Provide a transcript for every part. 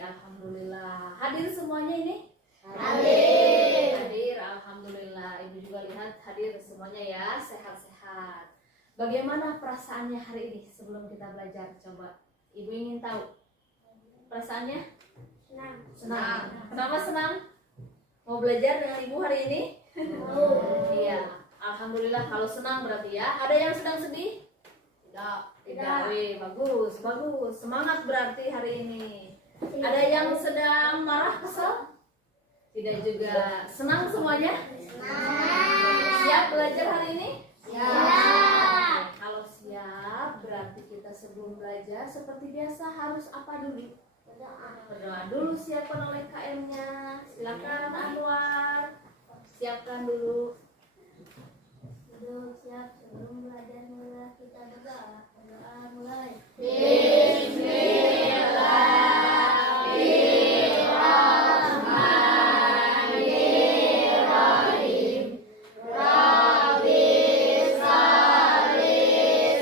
alhamdulillah. Hadir semuanya ini? Hadir, alhamdulillah. Ibu juga lihat hadir semuanya ya, sehat-sehat. Bagaimana perasaannya hari ini sebelum kita belajar? Coba Ibu ingin tahu perasaannya? Senang. Kenapa senang? Mau belajar dengan Ibu hari ini? Iya, alhamdulillah. Kalau senang berarti ya. Ada yang sedang sedih? Tidak. Wih, bagus. Semangat berarti hari ini. Ada yang sedang marah, kesel? Tidak juga. Senang semuanya? Siap belajar hari ini? Siap. Kalau siap, berarti kita sebelum belajar seperti biasa harus apa dulu? Berdoa dulu. Siapkan oleh KM-nya. Silakan Anwar. Siapkan dulu. Siap sebelum belajar mulai kita berdoa. Berdoa mulai. Bismillahirrahmanirrahim. Rabbi sholli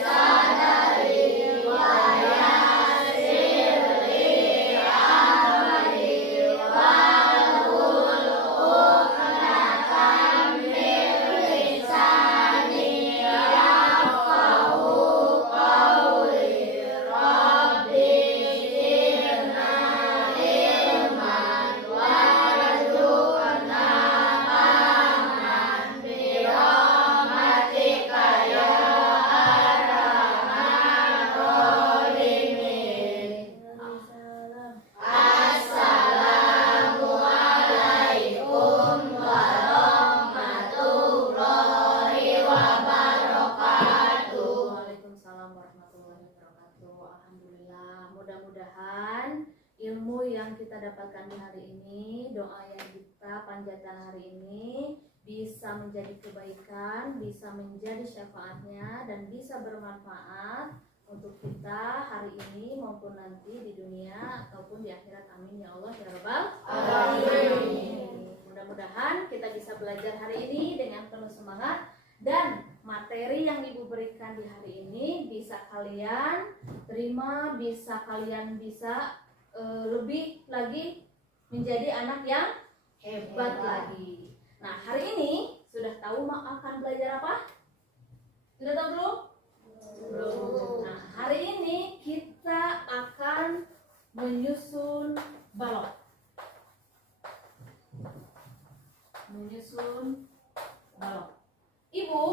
sadari wa yassir li amri wahlul 'uqdatam min lisani yafqahu qawli. Rabbi zidna ilman warzuqna fahman birahmatika ya arhamar rahimin. Assalamualaikum warahmatullahi wabarakatuh. Waalaikumsalam warahmatullahi wabarakatuh. Alhamdulillah. Mudah-mudahan ilmu yang kita dapatkan di hari ini, doa yang kita panjatkan hari ini bisa menjadi kebaikan, bisa menjadi syafaatnya, dan bisa bermanfaat untuk kita hari ini maupun nanti di dunia ataupun di akhirat. Amin ya Allah ya Rabbal alamin. Mudah-mudahan kita bisa belajar hari ini dengan penuh semangat, dan materi yang Ibu berikan di hari ini bisa kalian terima, bisa kalian lebih lagi menjadi anak yang hebat lagi. Nah, hari ini sudah tahu akan belajar apa? Sudah tahu belum? Belum. Nah, hari ini kita akan menyusun balok. Ibu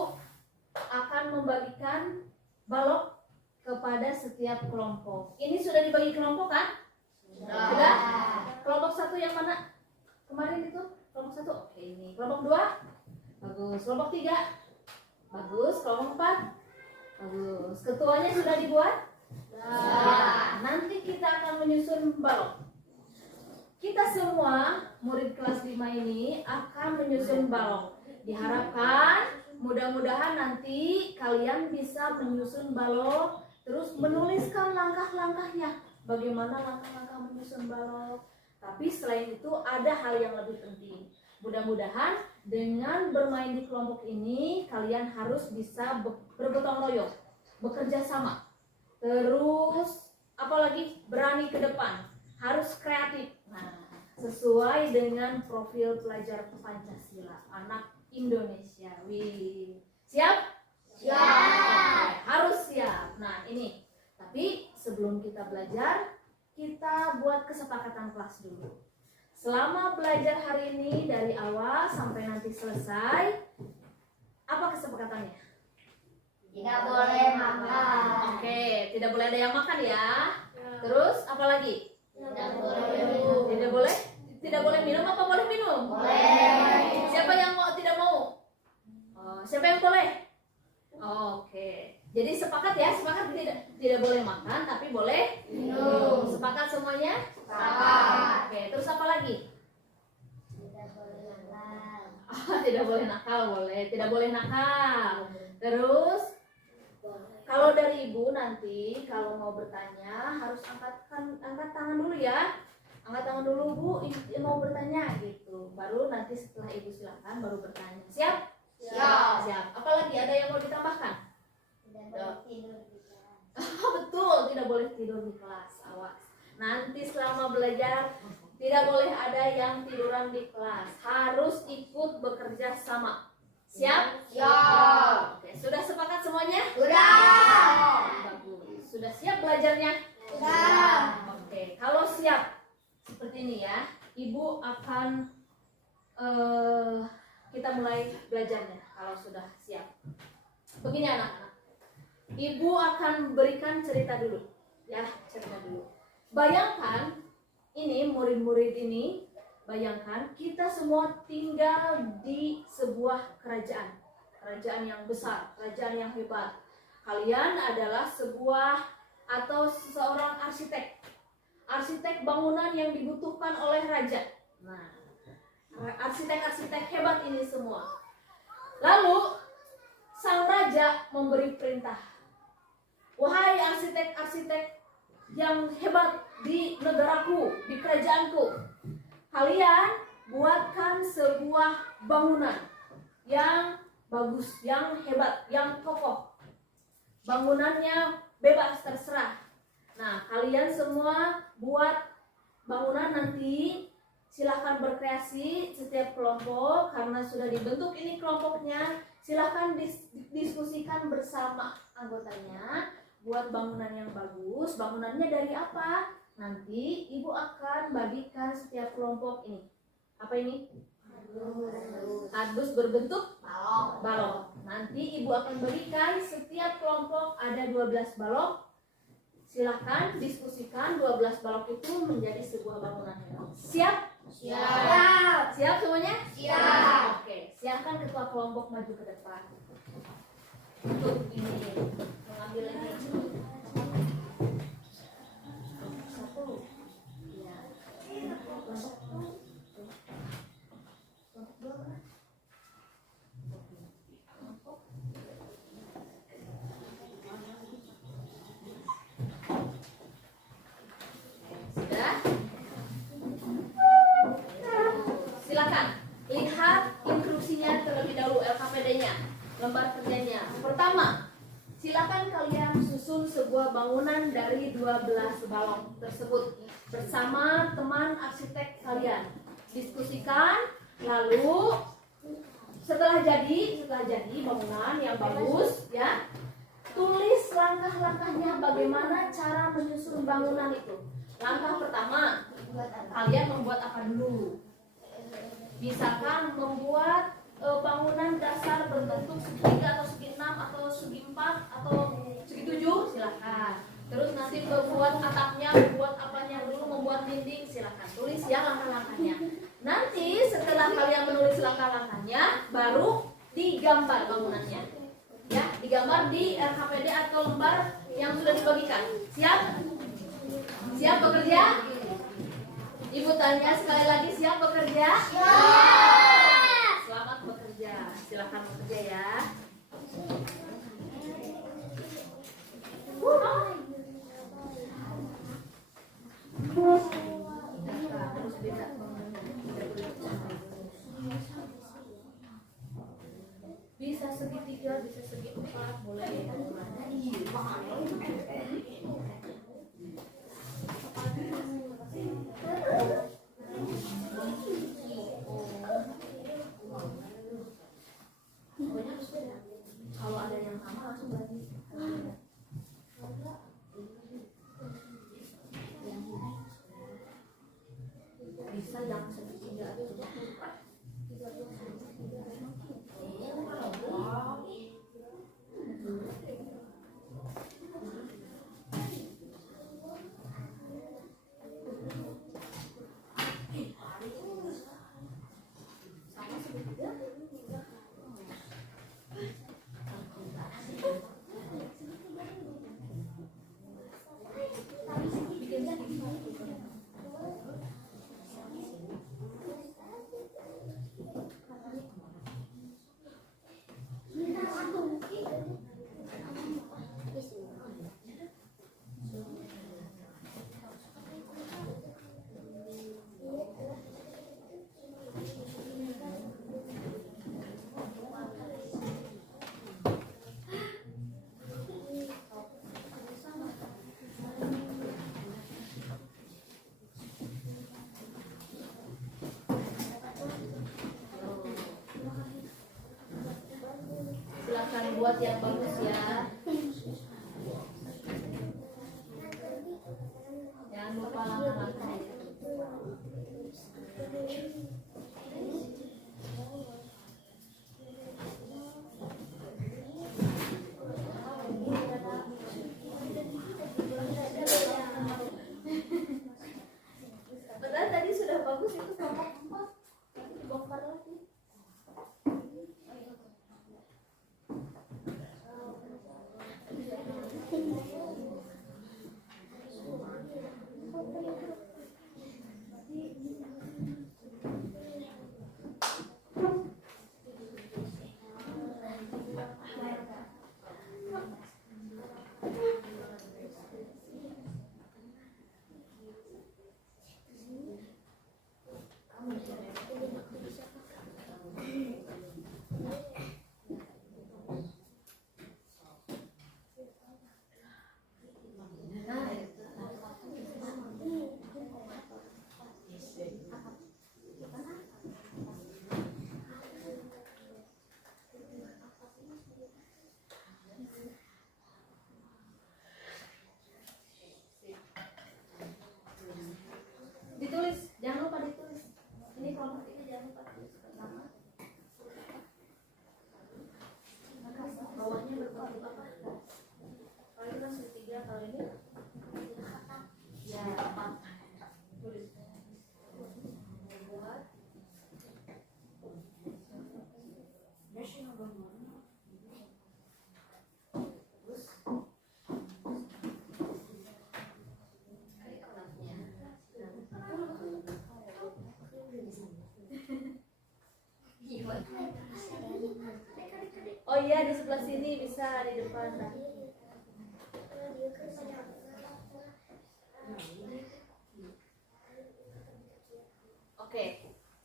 akan membagikan balok kepada setiap kelompok. Ini sudah dibagi kelompok kan? Sudah. Kelompok satu yang mana? Kemarin itu kelompok satu. Oke, ini. Kelompok dua? Bagus. Kelompok tiga? Bagus. Kelompok empat? Bagus. Ketuanya sudah dibuat? Sudah. Nanti kita akan menyusun balok. Kita semua murid kelas 5 ini akan menyusun balok. Diharapkan mudah-mudahan nanti kalian bisa menyusun balok, terus menuliskan langkah-langkahnya. Bagaimana langkah-langkah menyusun balok. Tapi selain itu ada hal yang lebih penting. Mudah-mudahan dengan bermain di kelompok ini kalian harus bisa bergotong royong, bekerja sama. Terus apalagi berani ke depan, harus kreatif. Nah, sesuai dengan profil pelajar Pancasila, anak Indonesia. Wih, siap? Siap. Harus siap. Nah, ini. Tapi sebelum kita belajar, kita buat kesepakatan kelas dulu. Selama belajar hari ini dari awal sampai nanti selesai, apa kesepakatannya? Tidak boleh makan. Oke, tidak boleh ada yang makan ya. Terus apa lagi? Tidak boleh minum. Tidak boleh minum apa boleh minum? Boleh. Siapa yang tidak mau? Siapa yang boleh? Oke. Jadi sepakat ya, tidak boleh makan tapi boleh minum. Sepakat semuanya? Sepakat. Oke, terus apa lagi? Tidak boleh nakal. Tidak boleh nakal, boleh. Tidak boleh nakal. Terus kalau dari Ibu nanti kalau mau bertanya harus angkat tangan dulu ya. Angkat tangan dulu Bu, mau bertanya gitu. Baru nanti setelah Ibu silakan baru bertanya. Siap? Siap. Apalagi ada yang mau ditambahkan? Tidak boleh tidur di kelas. Betul, tidak boleh tidur di kelas. Awas. Nanti selama belajar tidak boleh ada yang tiduran di kelas. Harus ikut bekerja sama. Siap? Siap. Oke, sudah sepakat semuanya? Sudah. Bagus. Sudah siap belajarnya? Sudah. Oke, kalau siap seperti ini ya, Ibu akan kita mulai belajarnya kalau sudah siap. Begini anak-anak, Ibu akan berikan cerita dulu, ya cerita dulu. Bayangkan ini murid-murid ini, bayangkan kita semua tinggal di sebuah kerajaan, kerajaan yang besar, kerajaan yang hebat. Kalian adalah sebuah atau seorang arsitek, arsitek bangunan yang dibutuhkan oleh raja. Nah, arsitek-arsitek hebat ini semua. Lalu sang raja memberi perintah, wahai arsitek-arsitek yang hebat di negaraku, di kerajaanku, kalian buatkan sebuah bangunan yang bagus, yang hebat, yang kokoh. Bangunannya bebas terserah. Nah, kalian semua buat bangunan nanti. Silahkan berkreasi setiap kelompok, karena sudah dibentuk ini kelompoknya. Silahkan diskusikan bersama anggotanya, buat bangunan yang bagus. Bangunannya dari apa? Nanti Ibu akan bagikan setiap kelompok ini. Apa ini? Kardus berbentuk balok. Nanti Ibu akan bagikan setiap kelompok ada 12 balok. Silahkan diskusikan 12 balok itu menjadi sebuah bangunan. Siap? Siap. Siap semuanya? Siap. Oke, silakan ketua kelompok maju ke depan untuk ini mengambil ini. Satu. Ya. Sudah? Silakan lihat instruksinya terlebih dahulu, LKPD-nya, lembar kerjanya. Pertama, silakan kalian susun sebuah bangunan dari 12 balok tersebut bersama teman arsitek kalian. Diskusikan, lalu setelah jadi bangunan yang bagus ya, tulis langkah-langkahnya bagaimana cara menyusun bangunan itu. Langkah pertama, kalian membuat apa dulu? Misalkan membuat bangunan dasar berbentuk segi 3 atau segi 6 atau segi 4 atau segi 7, silakan. Terus nanti membuat atapnya, membuat apanya dulu, membuat dinding, silakan. Tulis ya langkah-langkahnya. Nanti setelah kalian menulis langkah-langkahnya, baru digambar bangunannya. Ya, digambar di RKPD atau lembar yang sudah dibagikan. Siap? Siap bekerja? Ibu tanya sekali lagi, siap bekerja? Siap. Selamat bekerja. Silakan bekerja ya. Harus beda. Bisa segi 3, bisa segi 4, boleh. Kalau ada yang sama langsung bagi. Bisa yang segitiga aja. Sama segitiga. silakan buat yang bagus ya. Jangan lupa langkah-langkah. Padahal tadi sudah bagus itu kelompok 4. Nanti dibongkar lagi. Ditulis, jangan lupa ditulis. Ini kelompok 3 jangan lupa tulis pertama. Bawahnya berbentuk apa? Kalau itu kan segitiga, kalau ini ya 4. Tulis. Buat. Oh iya, di sebelah sini bisa, di depan. Oke,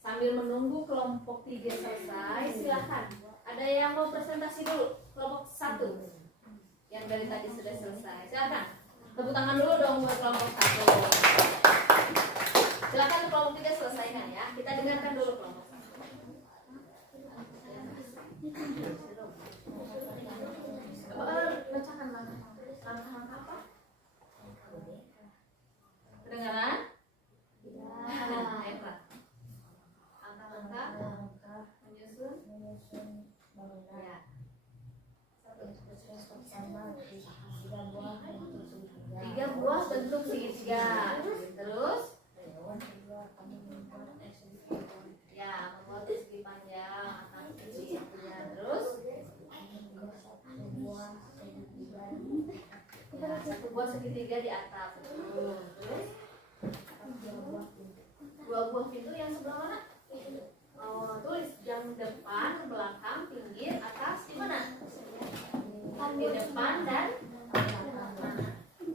sambil menunggu kelompok 3 selesai, silakan. Ada yang mau presentasi dulu? Kelompok 1 yang dari tadi sudah selesai. Silakan. Tepuk tangan dulu dong buat kelompok 1. Silakan kelompok 3 selesaikan ya. Kita dengarkan dulu kelompok 1. Bacakan langkah-langkah apa? Kedengaran? Hebat. Langkah-langkah menyusun. Ya. 3 buah bentuk segitiga. Terus? Ya, membuat segi panjang atas kecil. Ya, terus? Ya, 1 buah segitiga di atas. Terus? 2 buah pintu yang sebelah mana? Oh, tulis yang depan, belakang, pinggir, atas, di mana? Di depan dan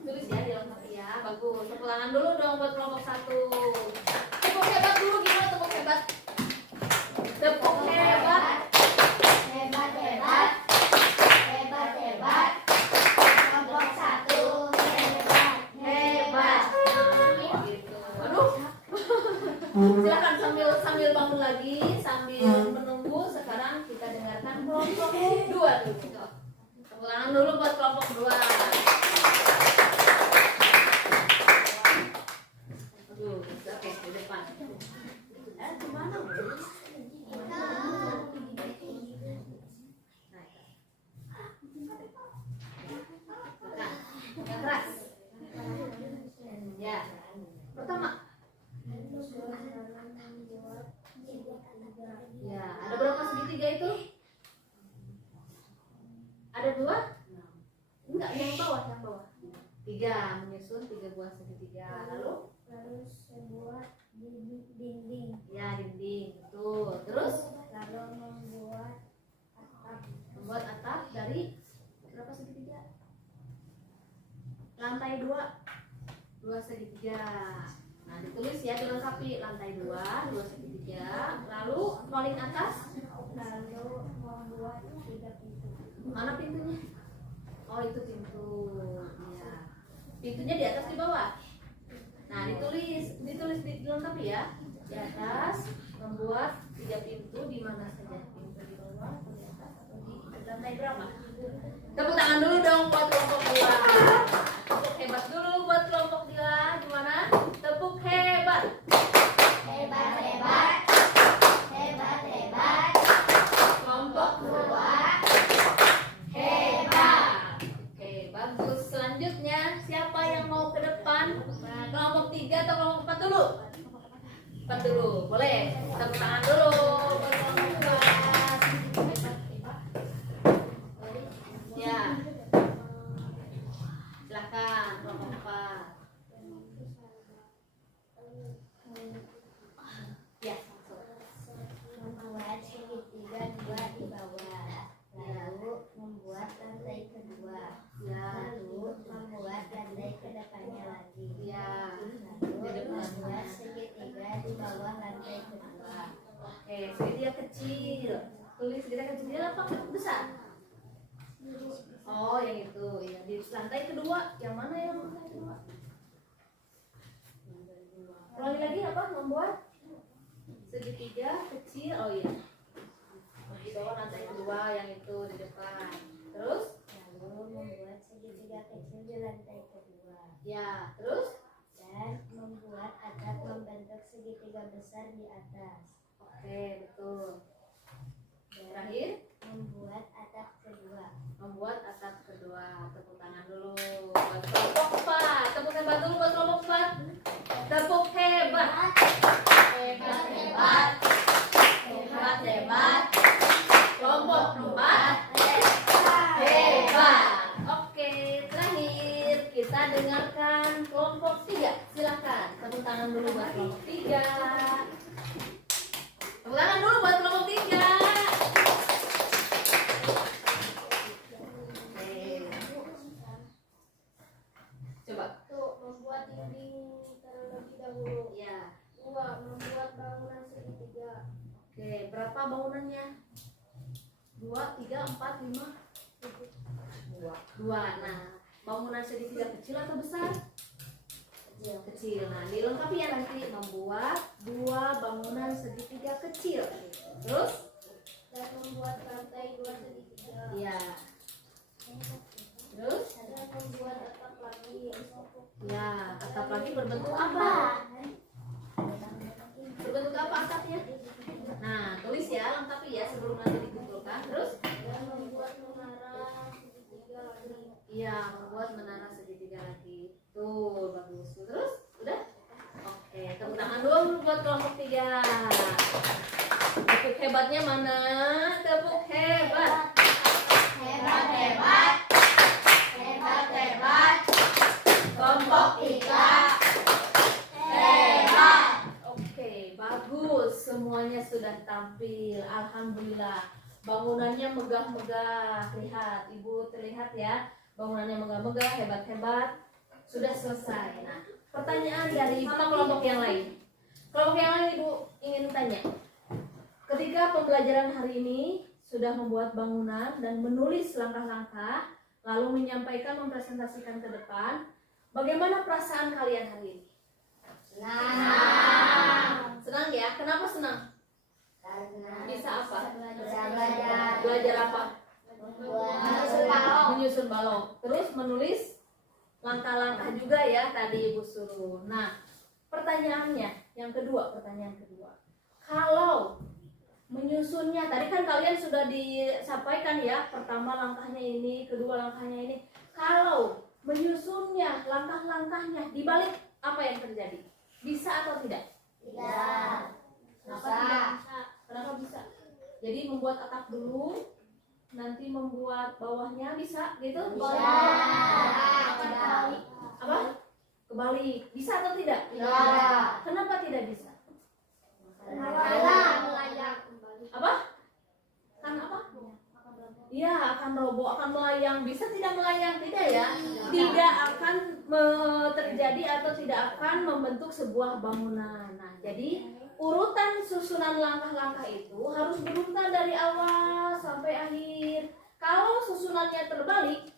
tulis ya, dilengkapi ya. Bagus. Tepuk tangan dulu dong buat kelompok 1. Tepuk hebat dulu, gimana tepuk hebat? Tepuk hebat. Hebat, hebat. Hebat, hebat. Kelompok 1 hebat, Hebat. Gitu. Aduh. Silakan sambil bangun lagi, sambil menunggu. Sekarang kita dengarkan kelompok 2 dulu. Tepuk tangan dulu buat kelompok 2. Aduh, oke, di depan. Kemana? Nah, yang keras. Ya, pertama. Ya, ada berapa segitiga itu? Ada 2? Enggak, yang bawah, 3, menyusun 3 buah segitiga. Lalu sebuah dinding. ya, dinding. Tuh, terus Lalu membuat atap dari berapa segitiga? Lantai 2 segitiga. Nah, ditulis ya, dilengkapi lantai 2 segitiga. Lalu paling atas membuat 3 pintu. mana pintunya? Oh, itu pintu. Ya. Pintunya di atas di bawah. Nah, ditulis dilengkapi ya. Di atas membuat 3 pintu, di mana saja? Pintu di bawah, di atas atau di Lantai berapa? Tepuk tangan dulu dong buat kelompok 2. Tepuk hebat dulu buat kelompok 2. Gimana? Tepuk hebat. Hebat, hebat. Hebat, hebat. Kelompok 2 Hebat. Oke, bagus. Selanjutnya siapa yang mau ke depan? Kelompok 3 atau kelompok 4 dulu? 4 dulu, boleh. Tepuk tangan dulu buat kelompok 4. Ya. Silakan kelompok 4. Ya, Membuat segitiga 2 di bawah. Lalu membuat lantai kedua. ya, Lalu membuat lantai kedepannya lagi. ya. Lalu membuat segitiga di bawah lantai kedua. Oke, segitiga kecil. Tulis segitiga kecil apa besar? Oh, yang itu. Ya, di lantai kedua. Yang mana yang lantai kedua? Ulangi lagi apa? Membuat segitiga kecil. Oh iya. Di bawah lantai kedua yang itu di depan. Terus? Lalu membuat segitiga kecil di lantai kedua. Ya, terus? Dan membuat atap membentuk segitiga besar di atas. Oke, betul. Dan Terakhir, membuat atap kedua. membuat atap kedua. Tepuk tangan dulu buat kelompok 4. Tepuk hebat dulu buat kelompok 4. Tepuk hebat. Hebat, hebat. Hebat, hebat. Kelompok 4 Hebat. hebat. Oke, terakhir kita dengarkan kelompok 3. Silakan. Tepuk tangan dulu buat kelompok 3. Tepuk tangan dulu buat kelompok 3. Coba. Satu, membuat dinding terlebih dahulu. Ya. 2, membuat bangunan segitiga. Oke, berapa bangunannya? 2, 3, 4, 5. 2. Nah, bangunan segitiga kecil atau besar? Kecil. Nah, dilengkapi ya nanti membuat 2 bangunan segitiga kecil. Terus? Dan membuat lantai 2 segitiga. Ya. Terus? Dan membuat atap lagi. Ya, atap lagi berbentuk apa? Berbentuk apa atapnya? Nah, tulis ya, lengkapi ya sebelum nanti dikumpulkan. Terus? Dan membuat menara segitiga lagi. Iya, membuat menara segitiga lagi. Tuh, bagus. Terus? Udah? Oke, tepuk tangan dulu buat kelompok 3. Tepuk hebatnya mana? Tepuk hebat. Hebat, hebat. Hebat, hebat. Kelompok 3 Hebat. Oke, bagus. Semuanya sudah tampil. Alhamdulillah. Bangunannya megah-megah. Lihat, Ibu terlihat ya. Bangunannya megah-megah, hebat-hebat. Sudah selesai. Nah, pertanyaan dari kelompok yang lain. Kelompok yang lain Ibu ingin tanya. Ketika pembelajaran hari ini sudah membuat bangunan dan menulis langkah-langkah, lalu menyampaikan, mempresentasikan ke depan, bagaimana perasaan kalian hari ini? Senang. Senang ya? Kenapa senang? Karena Bisa apa? bisa belajar. Belajar apa? Menyusun balok. Menyusun balok. Terus menulis langkah-langkah juga ya tadi Ibu suruh. Nah, pertanyaannya, pertanyaan kedua. Kalau menyusunnya, tadi kan kalian sudah disampaikan ya, pertama langkahnya ini, kedua langkahnya ini. Kalau menyusunnya, langkah-langkahnya, dibalik apa yang terjadi? Bisa atau tidak? Tidak. Kenapa tidak bisa? Kenapa bisa? Jadi membuat atap dulu, nanti membuat bawahnya bisa gitu? Bisa. Kebalik. Apa? Kebalik. Bisa atau tidak? Tidak. Kenapa tidak bisa? Melayang. Apa? Kan apa? Iya, akan roboh, akan melayang. Bisa tidak melayang? Tidak ya? Tidak akan terjadi atau tidak akan membentuk sebuah bangunan. Nah, jadi urutan susunan langkah-langkah itu harus berurutan dari awal sampai akhir. Kalau susunannya terbalik,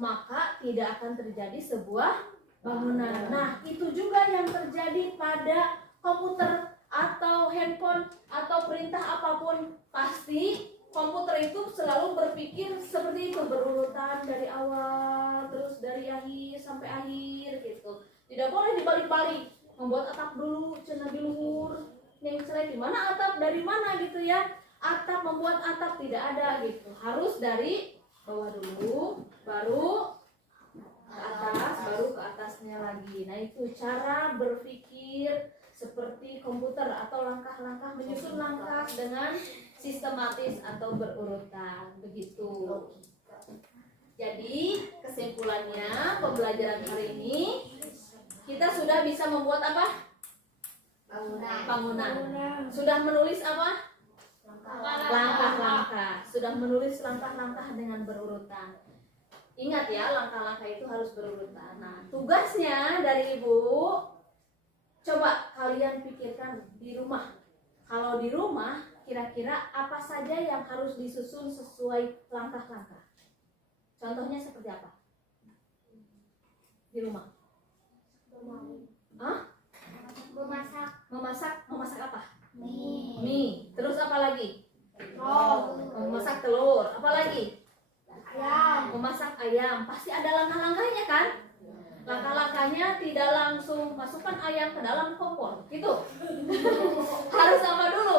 maka tidak akan terjadi sebuah bangunan. Nah, itu juga yang terjadi pada komputer atau handphone atau perintah apapun. Pasti komputer itu selalu berpikir seperti itu, berurutan dari awal terus dari akhir sampai akhir gitu. Tidak boleh dibalik-balik, membuat atap dulu cenah di luhur, yang di mana atap dari mana gitu ya. Atap membuat atap tidak ada gitu, harus dari bawah dulu baru ke atas, baru ke atasnya lagi. Nah itu cara berpikir seperti komputer atau langkah-langkah, menyusun langkah dengan sistematis atau berurutan begitu. Jadi kesimpulannya pembelajaran hari ini kita sudah bisa membuat apa? Bangunan. Sudah menulis apa? Langkah-langkah. Sudah menulis langkah-langkah dengan berurutan. Ingat ya, langkah-langkah itu harus berurutan. Nah, tugasnya dari Ibu, coba kalian pikirkan di rumah. Kalau di rumah, kira-kira apa saja yang harus disusun sesuai langkah-langkah? Contohnya seperti apa? Di rumah? Hah? Memasak apa? Mie. Terus apa lagi? Memasak telur. Apa lagi? Memasak ayam. Pasti ada langkah-langkahnya kan? Langkah-langkahnya tidak langsung masukkan ayam ke dalam kompor, gitu. Harus apa dulu?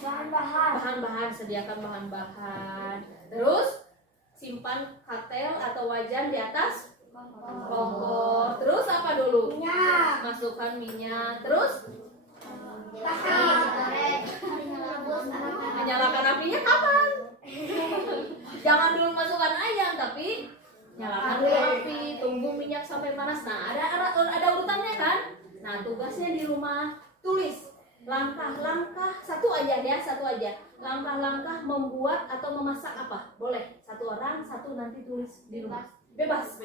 Bahan-bahan, sediakan bahan-bahan. Terus simpan katel atau wajan di atas kompor. Terus apa dulu? Masukkan minyak. Terus menyalakan apinya kapan? Jangan dulu masukkan ayam, tapi nyalakan dulu api, tunggu minyak sampai panas. Nah, ada urutannya kan? Nah, tugasnya di rumah tulis langkah-langkah, satu aja ya, satu aja. Langkah-langkah membuat atau memasak apa? Boleh. Satu orang, satu nanti tulis di rumah. Bebas.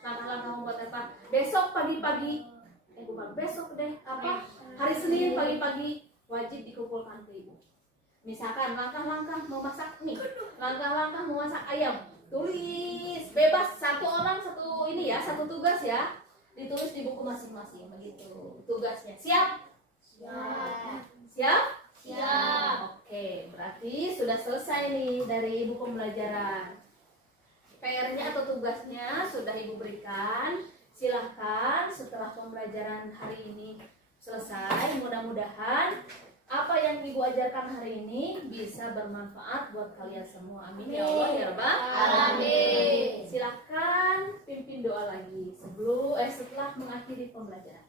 Langkah-langkah membuat apa? Besok pagi-pagi, bukan besok deh, apa? Hari Senin pagi-pagi wajib dikumpulkan ke ibu. Misalkan langkah-langkah memasak mie, langkah-langkah memasak ayam. Tulis bebas, satu orang satu ini ya, satu tugas ya. Ditulis di buku masing-masing begitu tugasnya. Siap? Siap. Oke, berarti sudah selesai nih dari buku pembelajaran. PR-nya atau tugasnya sudah Ibu berikan. Silahkan setelah pembelajaran hari ini selesai, mudah-mudahan apa yang Ibu ajarkan hari ini bisa bermanfaat buat kalian semua. Amin ya Allah ya Rabbal Alamin. Silahkan pimpin doa lagi setelah mengakhiri pembelajaran.